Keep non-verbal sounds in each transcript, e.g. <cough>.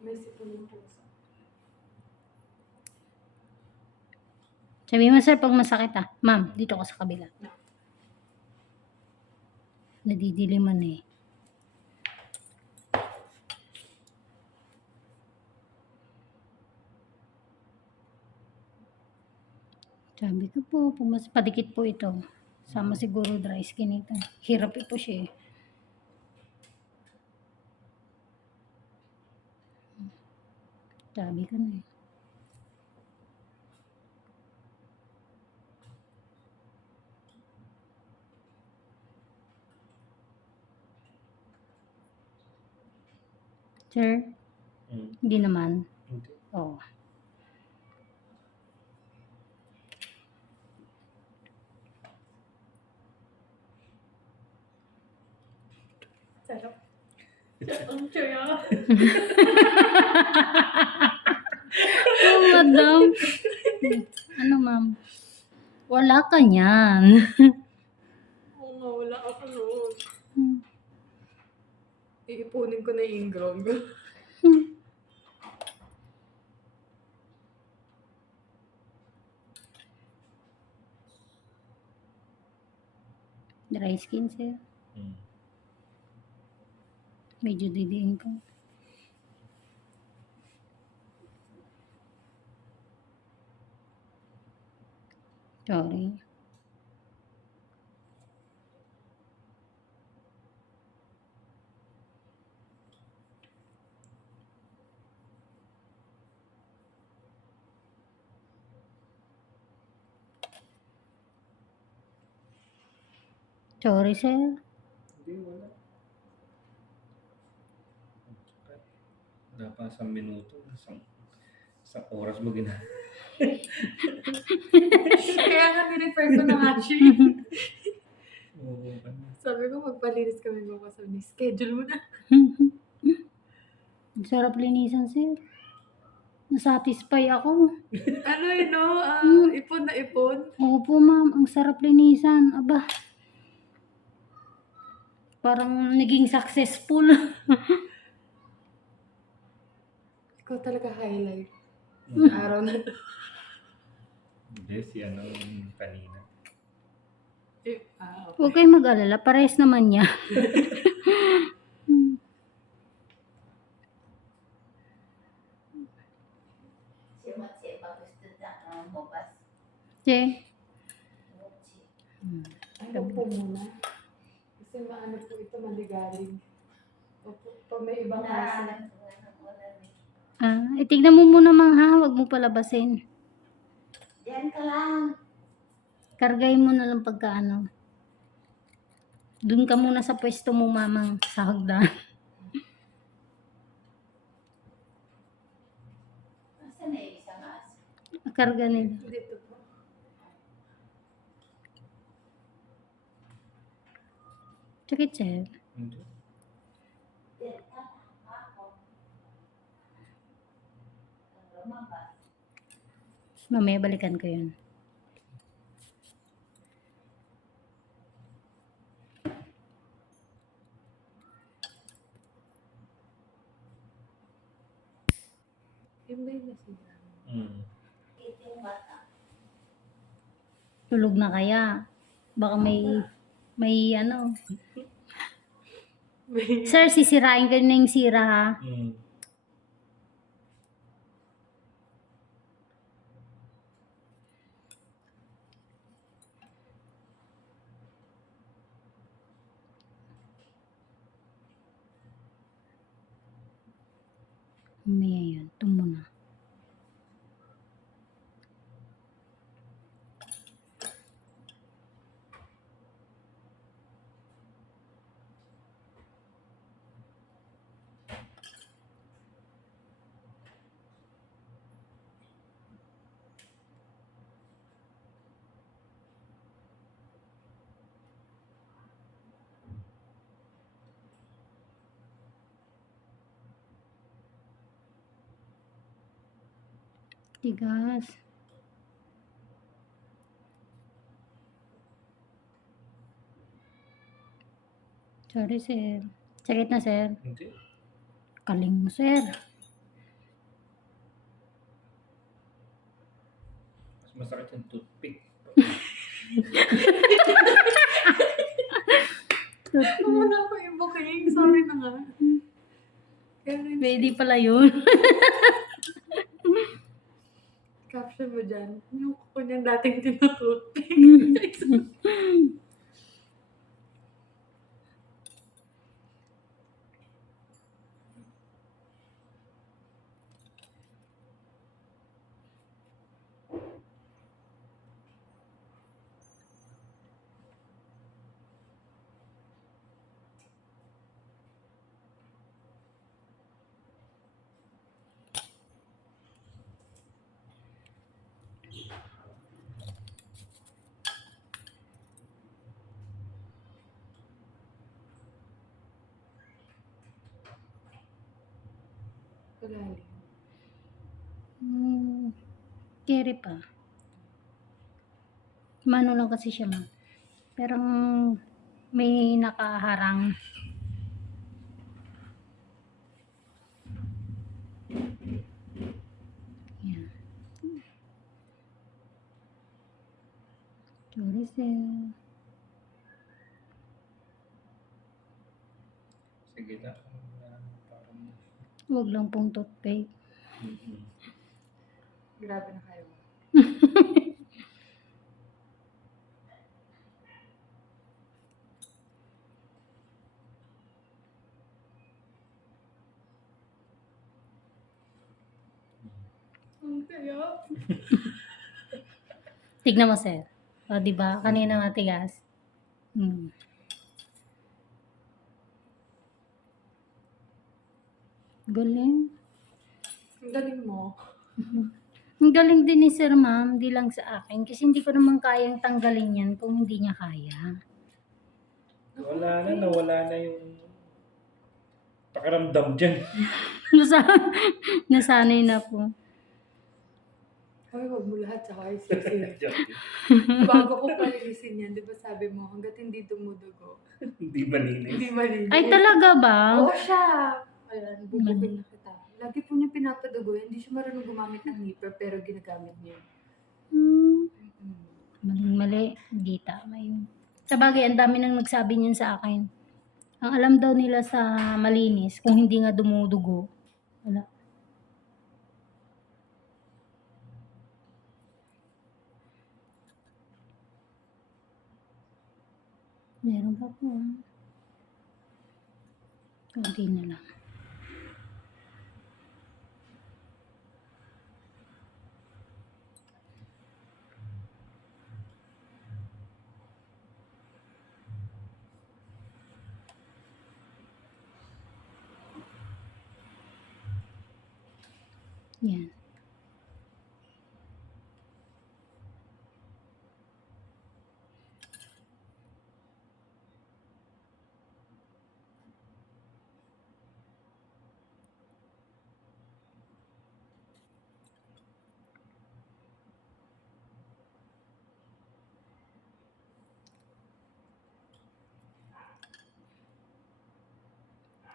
May sipon yung. Sabi mo, sir, pag masakit ah. Ma'am, dito ko sa kabila. Nadidiliman eh. Sabi ko po, pag mas padikit po ito. Sama siguro dry skin ito. Hirap po siya eh. Sabi ko na eh. Sir, Mm. hindi naman. Hindi. Oo. Sarap. Ang tsaya. Oh, madam. ano, ma'am? Wala ka niyan. Oo nga, wala ako noon. Hmm. Iipunin ko na yung ingrong. Dry skin, sir. Mm. Medyo didiin ko. Sorry. Sorry, sir. Hindi, wala. Wala pa sa minuto. Isang, isang oras mo gina. Kaya nga nirefer ko na nga <laughs> siya. Oo, ano. Sabi ko, magpalinis kami bukas. Sabi, schedule mo na. <laughs> Ang sarap linisan, sir. Nasatisfy ako. Ano yun, no? Ah, Hmm. ipon na ipon. Opo, ma'am. Ang sarap linisan. Aba. Parang naging successful. <laughs> Ikaw talaga highlight. Mm. Araw na to. Hindi, si ano yung kanina. Eh, Ah, okay. Huwag kayong mag-alala. Pares naman niya. Che. Ay, upo muna. Kasi maano po ito, maligalig. Opo, pag may ibang kaso. Ah, itignan mo muna, mang ha. Huwag mo palabasin. Diyan ka lang. Kargay mo na lang pagkaano. Doon ka muna sa pwesto mo, mamang, sa hagdan. Nasaan na yung isang aso? Karga nila. Dito po. Sakit, sir. Hindi. Diyan ka lang. Ako. Ang lumabas. Mamaya balikan ko yun. Yung ba yung nasira? Mm. Tulog na kaya. Baka may, may ano. <laughs> May... Sir, sisirain ko na yung sira ha. Mm. Mamaya yan. Ito. Tigas. Sorry, sir. Sakit na, sir. Hindi. Kaling mo, sir. Mas masakit yung toothpick. Ano na ako yung booking? Eh. Sorry na nga. Pwede pala yun. <laughs> caption mo dyan. Yung ko niyang dating tinututpick. Wala rin. Hmm, Kere pa. Mano lang kasi siya ma. Pero may nakaharang. Yan. Sir. Sige na. Huwag lang pong toothpick. mm-mm. Grabe na kayo. Ang kaya? <laughs> Tignan mo sir. O, di ba? Kanina matigas. Hmm. Galing. Ang galing mo. <laughs> Ang galing din ni Sir Ma'am, di lang sa akin. Kasi hindi ko naman kayang tanggalin yan kung hindi niya kaya. Wala na, nawala na yung pakiramdam dyan. <laughs> Nasa, nasanay na po. Hoy, wag mo lahat sa isisi. <laughs> Joke. Bago ko palilisin yan, di ba sabi mo, hanggat hindi dumudugo, Hindi malinis. hindi malinis. Ay, talaga ba? Oo siya. Ayan, bubugin na kita. Lagi po niya pinapadugo, hindi siya marunong gumamit ng nipper, pero ginagamit niya. Hmm, maling mali. Hindi tama yun. Sa bagay, ang dami nang nagsabi niyan sa akin. Ang alam daw nila sa malinis, kung hindi nga dumudugo. Wala. Meron pa po. ah. Kunti na lang. Yan.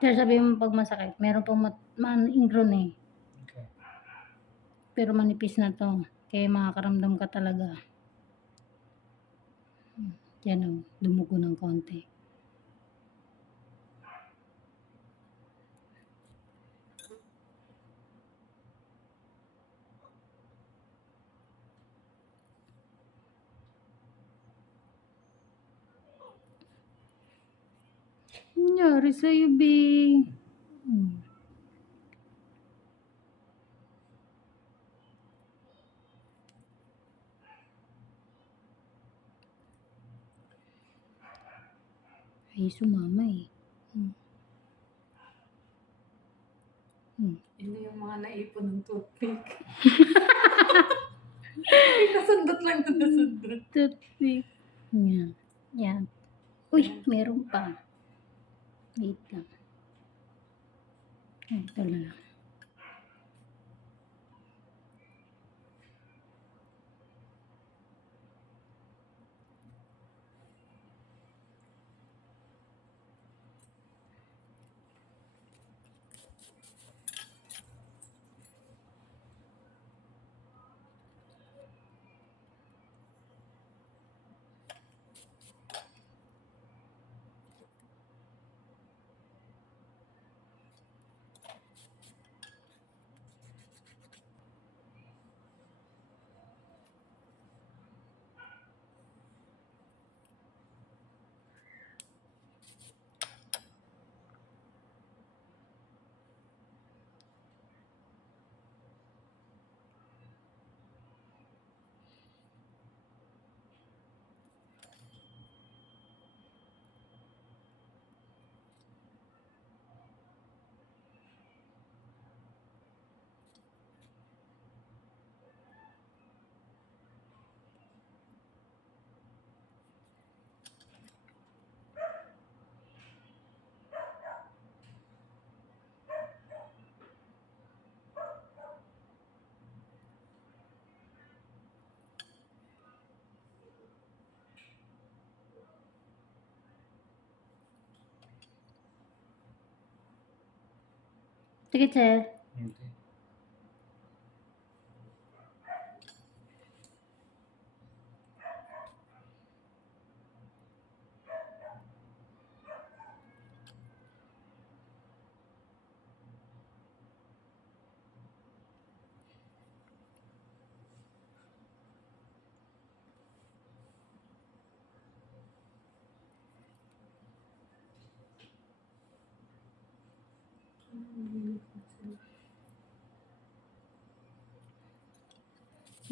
Sir, sabihin mo pag masakit, meron pong mat- man ingron eh. Pero manipis na to. Kaya makakaramdam ka talaga. Yan o, dumugo ng konti. Nangyari sa'yo, B. Hmm. Ay, sumama eh. Hmm. Hmm. Yun yung mga naipon ng toothpick. <laughs> nasundot lang na nasundot. Toothpick. Yan. Yan. Uy, meron pa. Wait lang. Ito lang. Sige, sir. Hindi.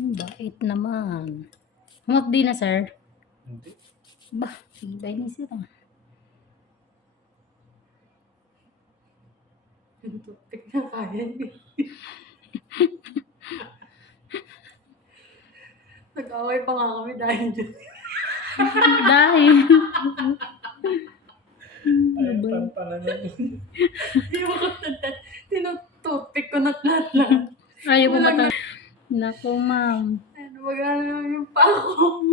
Ang bait naman. Humapdi na, sir. Hindi. Bah, tibay ni sir. ah. Toothpick na kaya niya. <laughs> Nag-away pa nga kami dahil dyan. <laughs> Dahil. Ay, pantalan yun. Hindi mo ko. Tinutoothpick ko na lahat na. Ayaw ko Wala mata. Naku, ma'am. Ano, magana yung pa ako. <laughs>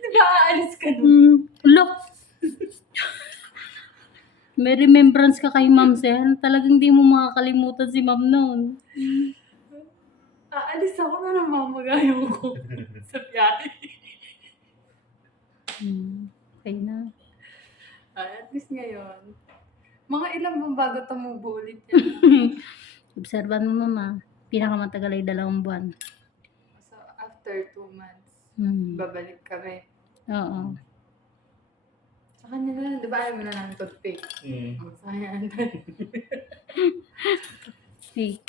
Di ba aalis ka nun? Hmm. Look. May remembrance ka kay ma'am, sir. Talagang di mo makakalimutan si ma'am noon. Aalis ako na namamagayo ko <laughs> sa biyahe. Hmm. Okay na. Ah, at least ngayon. Mga ilang buwan bago tumubo ulit yan. <laughs> Observan mo, mama. Pinakamatagal ay dalawang buwan. so, after two months, Hmm. babalik kami. Oo. Sa kanya na, di ba ayaw mo na ng toothpick? Mm. Oh, sa kanya. Fake.